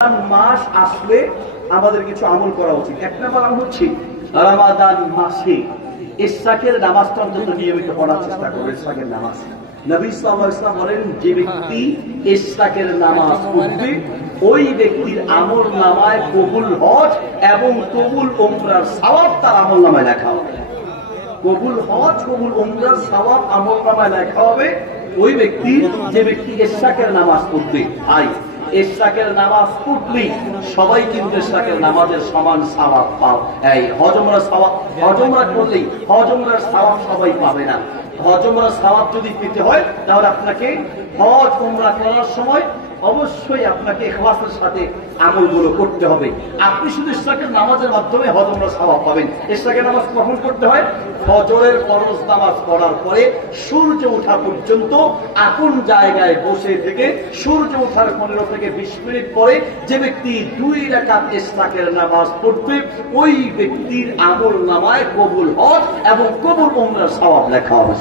মাস আসলে আমাদের কিছু আমল করা উচিত। এক নম্বর আমল হচ্ছে রমাদান মাসে ইশরাকের নামাজটা অন্তত নিয়মিত পড়ার চেষ্টা করবে। ইশরাকের নামাজ নবী সাল্লাল্লাহু আলাইহি ওয়াসাল্লাম বলেন, যে ব্যক্তি ইশরাকের নামাজ পড়বে ওই ব্যক্তির আমল নামায় কবুল হজ এবং কবুল উমরার সওয়াব তার আমল নামায় লেখা হবে। কবুল হজ কবুল উমরার সওয়াব আমল নামায় লেখা হবে ওই ব্যক্তি যে ব্যক্তি ইশরাকের নামাজ পড়বে। ইশরাকের নামাজ পড়লে সবাই কিন্তু ইশরাকের নামাজের সমান সওয়াব পাও। এই হজ উমরার সওয়াব, হজ উমরা করলেই হজ উমরার সওয়াব সবাই পাবে না। হজ উমরার সওয়াব যদি পেতে হয় তাহলে আপনাকে হজ উমরা করার সময় অবশ্যই আপনাকে ইখলাসের সাথে আমলগুলো করতে হবে। আপনি শুধু ইশরাকের নামাজের মাধ্যমে হজ উমরার সওয়াব পাবেন। ইশরাকের নামাজ কখন করতে হয়? ফজরের ফরজ নামাজ পড়ার পরে সূর্য ওঠা পর্যন্ত আপন জায়গায় বসে থেকে সূর্য ওঠার 15 থেকে 20 মিনিট পরে যে ব্যক্তি 2 রাকাত ইশরাকের নামাজ পড়বে ওই ব্যক্তির আমল নামায় কবুল হজ এবং কবুল উমরার সওয়াব লেখা হবে।